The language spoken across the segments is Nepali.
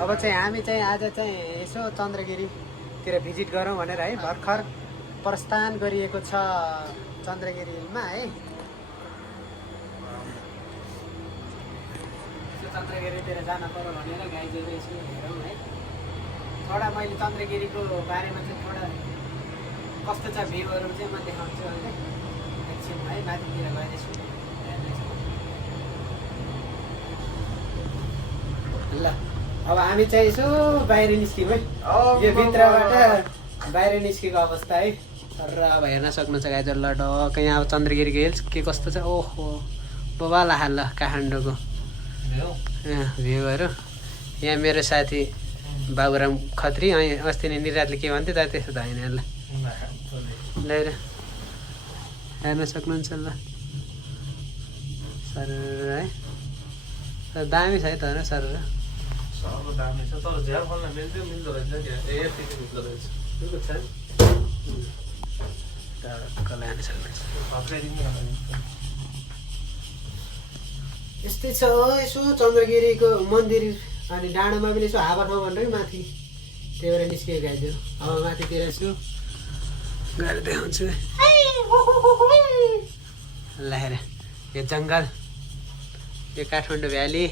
अब चाहिँ हामी चाहिँ आज चाहिँ यसो चन्द्रगिरीतिर भिजिट गरौँ भनेर है भर्खर प्रस्थान गरिएको छ चन्द्रगिरी हिलमा है। चन्द्रगिरीतिर जान पर्यो भनेर गाइजहरू यसो हेरौँ है। थोडा मैले चन्द्रगिरीको बारेमा चाहिँ थोडा कस्तो छ भ्यूहरू चाहिँ म देखाउँछु अहिले एकछिन है। माथितिर गइरहेछु ल। अब हामी चाहिँ यसो बाहिर निस्क्यौँ है। यो भित्रबाट बाहिर निस्केको अवस्था है। र अब हेर्न सक्नुहुन्छ गाइजहरू ल ढक्क यहाँ अब चन्द्रगिरीको हिल्स के कस्तो छ। ओहो बबाल हाल काठमाडौँको भ्यूहरू। यहाँ मेरो साथी बाबुराम खत्री अस्ति नै निराजले के भन्थ्यो त त्यस्तो त होइन ल। लिएर हेर्न सक्नुहुन्छ ल सर है। दामी छ है त होइन सर दामी छ तर झ्याल खोल्न मिल्दो रहेछ क्या। त्यति मिल्दो रहेछ यस्तै छ यसो चन्द्रगिरीको मन्दिर अनि डाँडामा पनि यसो हावा ठाउँ भनेर माथि त्यही भएर निस्किएको गाइदियो। अब माथितिर यसो गएर देखाउँछु ल। हेर यो जङ्गल यो काठमाडौँ भ्याली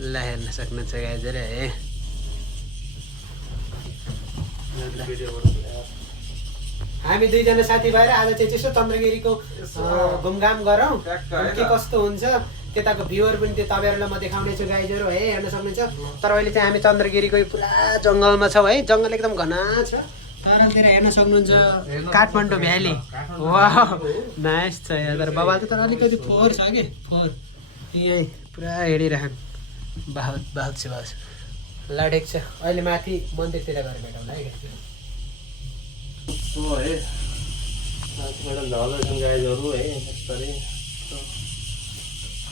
ल हेर्न सक्नुहुन्छ गाइजहरू है। हामी दुईजना साथी भएर आज चाहिँ त्यसो चन्द्रगिरीको घुमघाम गरौँ के कस्तो हुन्छ त्यताको भ्यूहरू पनि त्यो तपाईँहरूलाई म देखाउने छु गाइजहरू है। हेर्न सक्नुहुन्छ तर अहिले चाहिँ हामी चन्द्रगिरीको पुरा जङ्गलमा छौँ है। जङ्गल एकदम घना छ। तलतिर हेर्न सक्नुहुन्छ काठमाडौँ भ्याली। वाह नाइस छ यहाँ। तर बबाल त तर अलिकति फोहोर छ कि फोहोर यहीँ पुरा हिँडिरहन्। बहुत छ लाडेक छ। अहिले माथि मन्दिरतिर गएर भेटौँला है। है माथिबाट झर्दैछन् गाइजहरू है। यस्तरी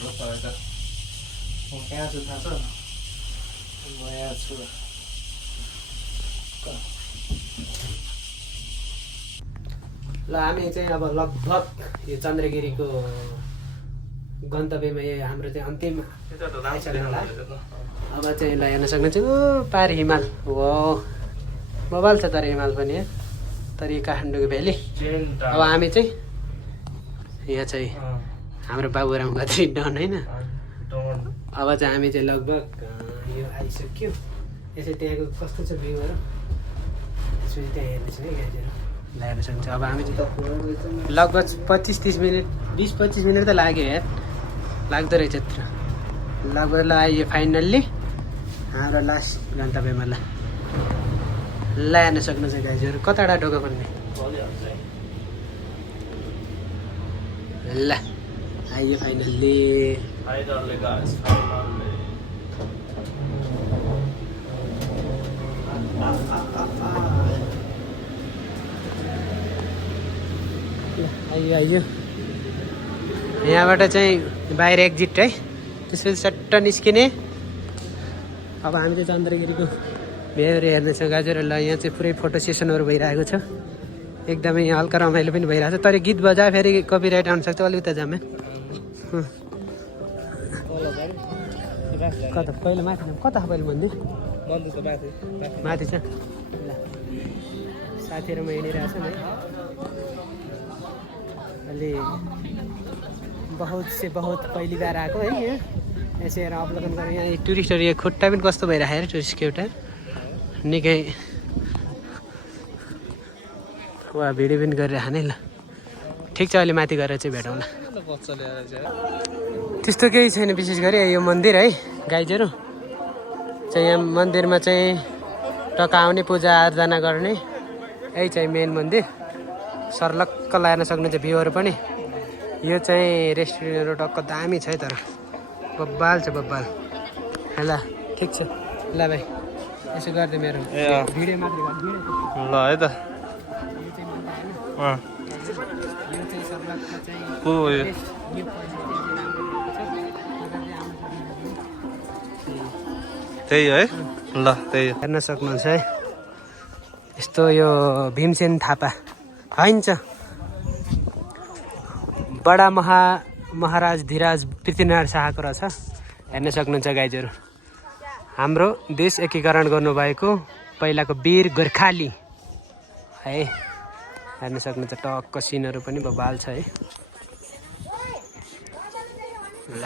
कहाँ छु थाहा छ? म यहाँ छु। ल हामी चाहिँ अब लगभग यो चन्द्रगिरीको गन्तव्यमा यो हाम्रो चाहिँ अन्तिम आइसक्यो होला। अब चाहिँ ल हेर्न सक्नुहुन्छ ओ पार हिमाल। हो मोबाइल छ तर हिमाल पनि है। तर यो काठमाडौँको भ्याली। अब हामी चाहिँ यहाँ चाहिँ हाम्रो बाबुराम खत्री डन होइन। अब चाहिँ हामी चाहिँ लगभग यो आइसक्यो। यसै त्यहाँको कस्तो छ भ्यूहरू यसपछि त्यहाँ हेर्नेछु है गाइजहरू ल हेर्न सक्नुहुन्छ। अब हामी चाहिँ लगभग 25-30 मिनट 20-25 मिनट त लाग्यो यार। लाग्दो रहेछ यत्रो लगभग। ल आइयो फाइनल्ली हाम्रो लास्ट गन्तव्यमा ल हेर्न सक्नुहुन्छ गाइजहरू कतावटा ढोका भन्ने ल आइयो फाइनल्ली। आइयो यहाँबाट चाहिँ बाहिर एक्जिट है। त्यसपछि सट्ट निस्किने। अब हामी चाहिँ चन्द्रगिरीको भ्यूहरू हेर्नेछौँ गाइजहरू ल। यहाँ चाहिँ पुरै फोटो सेसनहरू भइरहेको छ। एकदमै यहाँ हल्का रमाइलो पनि भइरहेको छ। तर गीत बजाए फेरि कपिराइट आउन सक्छ अलिकति जामे। कता पहिला माथि कता पहिला मन्दिर माथि छ ल। साथीहरूमा हिँडिरहेको छ है। अलि बहुत पहिली बार आएको है यहाँ। यसो हेर अवलोकन गरेर यहाँ टुरिस्टहरू यहाँ खुट्टा पनि कस्तो भइरहेको टुरिस्टको एउटा निकै वा भिडियो पनि गरिरहेको नै ल। ठिक छ अहिले माथि गएर चाहिँ भेटौँला। त्यस्तो केही छैन विशेष गरी यो मन्दिर है गाइजहरू चाहिँ। यहाँ मन्दिरमा चाहिँ टक्क आउने पूजा आर्जना गर्ने यही चाहिँ मेन मन्दिर। सर्लक्क लान सक्नुहुन्छ भ्यूहरू पनि। यो चाहिँ रेस्टुरेन्टहरू टक्क दामी छ है। तर बब्बाल छ बब्बाल ल। ठिक छ ल भाइ यसो गर्दै मेरो भिडियो मात्रै ल है त। त्यही है ल त्यही हेर्न सक्नुहुन्छ है। यस्तो यो भीमसेन थापा हैन छ बडा महाराज धीराज पृथ्वीनारायण शाहको रहेछ हेर्न सक्नुहुन्छ गाइजहरू हाम्रो देश एकीकरण गर्नुभएको पहिलाको वीर गोर्खाली है हेर्न सक्नुहुन्छ टक्क सिनहरू पनि बबाल छ है ल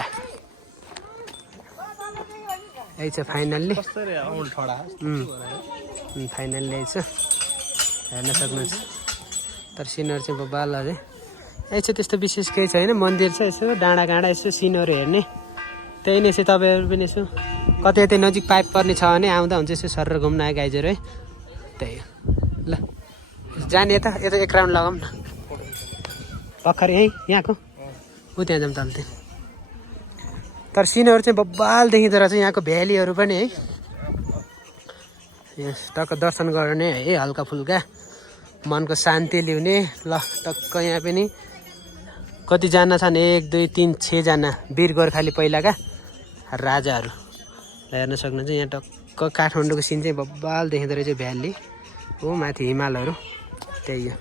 यही छ फाइनल्ली फाइनल्ली यही छ हेर्न सक्नुहुन्छ तर सिनहरू चाहिँ बबाल अझै यही छ त्यस्तो विशेष केही छैन मन्दिर छ यसो डाँडा काँडा यसो सिनहरू हेर्ने त्यही नै चाहिँ तपाईँहरू पनि यसो कतै यतै नजिक पाइप पर्ने छ भने आउँदा हुन्छ यसो सर घुम्न आयो गाइजहरू है त्यही हो ल जाने यता यता एक राउन्ड लगाऊँ न भर्खर यहीँ यहाँको ऊ त्यहाँ जाऊँ तल त्यहाँ तर सिनहरू चाहिँ बब्बाल देखिँदो रहेछ यहाँको भ्यालीहरू पनि है यस टक्क दर्शन गर्ने है हल्का फुल्का मनको शान्ति ल्याउने ल टक्क यहाँ पनि कतिजना छन् 1 2 3 6 जना वीर गोर्खाली पहिलाका राजाहरू हेर्न सक्नुहुन्छ यहाँ टक्क काठमाडौँको सिन चाहिँ बब्बाल देखिँदो रहेछ भ्याली हो माथि हिमालहरू त्यही हो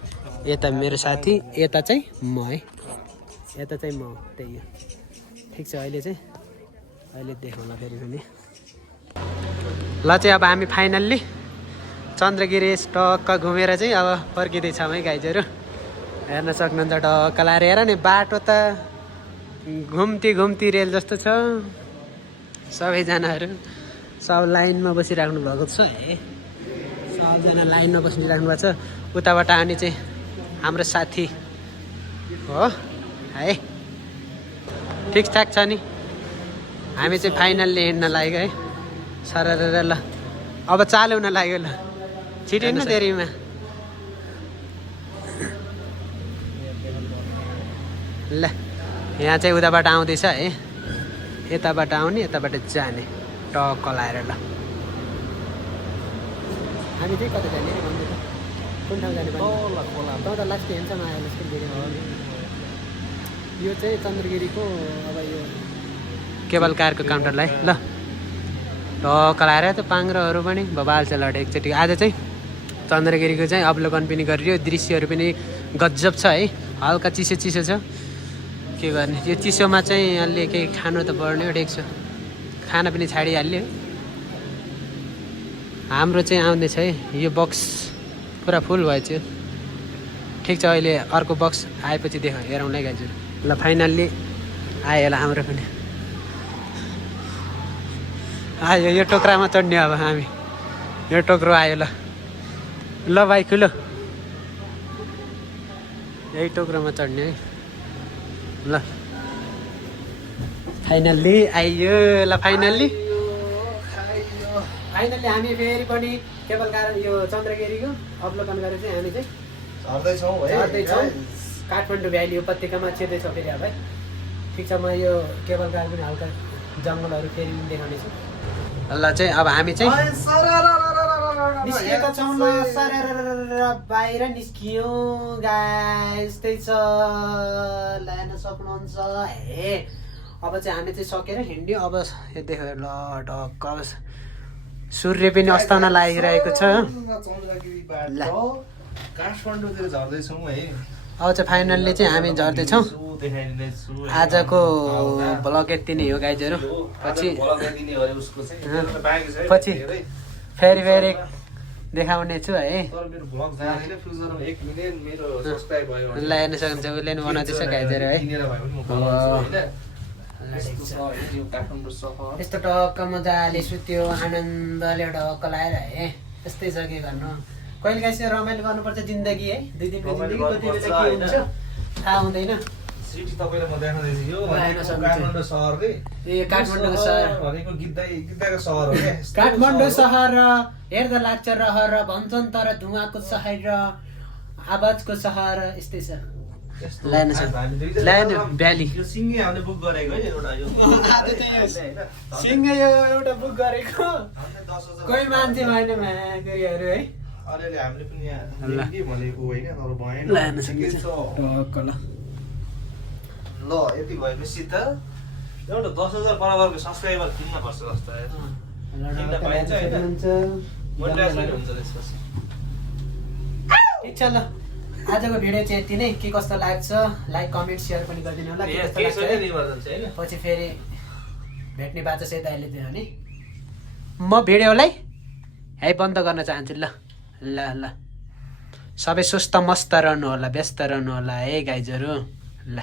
यता मेरो साथी यता चाहिँ म है यता चाहिँ म त्यही हो ठिक छ अहिले देखाउँला फेरि पनि ल चाहिँ अब हामी फाइनल्ली चन्द्रगिरी टक्क घुमेर चाहिँ अब फर्किँदैछौँ है गाइजहरू हेर्न सक्नुहुन्छ टक्क लाएर हेर नि बाटो त घुम्ती रेल जस्तो छ सबैजनाहरू सब लाइनमा बसिराख्नु भएको छ है सबजना लाइनमा बसिराख्नु भएको छ उताबाट आउने चाहिँ हाम्रो साथी हो है ठिकठाक छ नि हामी चाहिँ फाइनल्ली हिँड्न लाग्यो है सरर ल अब चालुन लाग्यो ल छिटो हिँड्नु देरीमा ल यहाँ चाहिँ उताबाट आउँदैछ है यताबाट आउने यताबाट जाने टक्क लाएर ल हामी चाहिँ कता जाने कुन ठाउँ जाने त लास्ट हेर्छमा आयो यो चाहिँ चन्द्रगिरीको अब यो केबल कारको काउन्टरलाई ल टक्क लाएर त्यो पाङ्ग्रोहरू पनि बबाल छ लड एकचोटि आज चाहिँ चन्द्रगिरीको चाहिँ अवलोकन पनि गरियो दृश्यहरू पनि गजब छ है हल्का चिसो छ के गर्ने यो चिसोमा चाहिँ अलि केही खानु त पर्ने हो ठिक छ खाना पनि छाडिहाल्यो हाम्रो चाहिँ आउँदैछ है यो बक्स पुरा फुल भएछ ठिक छ अहिले अर्को बक्स आएपछि हेरौँला गाइजु ल फाइनल्ली आयो होला हाम्रो पनि आयो यो टोक्रामा चढ्ने अब हामी यो टोक्रो आयो ल भाइ खुलो यही टोक्रोमा चढ्ने है ल फाइनल्ली आइयो ल फाइनल्ली हामी फेरि पनि केबल कार यो चन्द्रगिरीको अवलोकन गरेर चाहिँ हामी चाहिँ झर्दैछौँ काठमाडौँ भ्याली उपत्यकामा छिर्दैछौँ फेरि अब है ठिक छ म यो केबल कार पनि हल्का जङ्गलहरू फेरि पनि देखाउनेछु ल चाहिँ अब हामी चाहिँ निस्किएका छौँ ल बाहिर निस्कियौँ गाइस त्यही छ लान सक्नुहुन्छ हे अब चाहिँ हामी चाहिँ सकेर हिँड्यो अब देख्यो ल टक्क अब सूर्य पनि अस्ताउन लागिरहेको छ काठमाडौँतिर झर्दैछौँ है अब चाहिँ फाइनल्ली चाहिँ हामी झर्दैछौँ आजको भ्लग यति नै हो गाइजहरू पछि फेरि देखाउने छु है ल हेर्न सक्नुहुन्छ उसले पनि बनाउँदैछ गाइजहरू है यस्तो टक्क मजाले सुत्यो आनन्दले ढक्क लाएर है त्यस्तै छ के गर्नु कहिले काहीँ चाहिँ रमाइलो गर्नुपर्छ जिन्दगी है 2 दिनको जिन्दगी कति बेला के हुन्छ थाहा हुँदैन सिटी तपाईलाई म देखाउँदैछु यो काठमाडौँ शहर के ए काठमाडौँ शहर भनेको गिद्दाको शहर हो के काठमाडौँ शहर हेर्दा लाग्छ रहर भन्छन् तर धुवाको शहर र आवाजको शहर यस्तै छ लाइन भ्याली यो सिंगे हामीले बुक गरेको है एउटा यो सिंगे यो एउटा बुक गरेको कोही मान्छे भएन मागरीहरू है अलिअलि हामीले पनि यहाँ के भनेको होइन तर भएन ल यति भएपछि त एउटा 10,000 बराबरको सब्सक्राइबर किन्न पर्छ जस्तो किन्न पाइन्छ होइन मोनेटाइज पनि हुन्छ त्यसपछि ठिक छ ल आजको भिडियो चाहिँ यति नै। के कस्तो लाग्छ लाइक कमेन्ट सेयर पनि गरिदिनु होला। के कस्तो लाग्छ है? पछि फेरि भेट्ने बाचा सहित अहिले थियो भने म भिडियोलाई है बन्द गर्न चाहन्छु। ल ल ल सबै सुस्त मस्त रहनु होला, व्यस्त रहनु होला है गाइजहरू। ल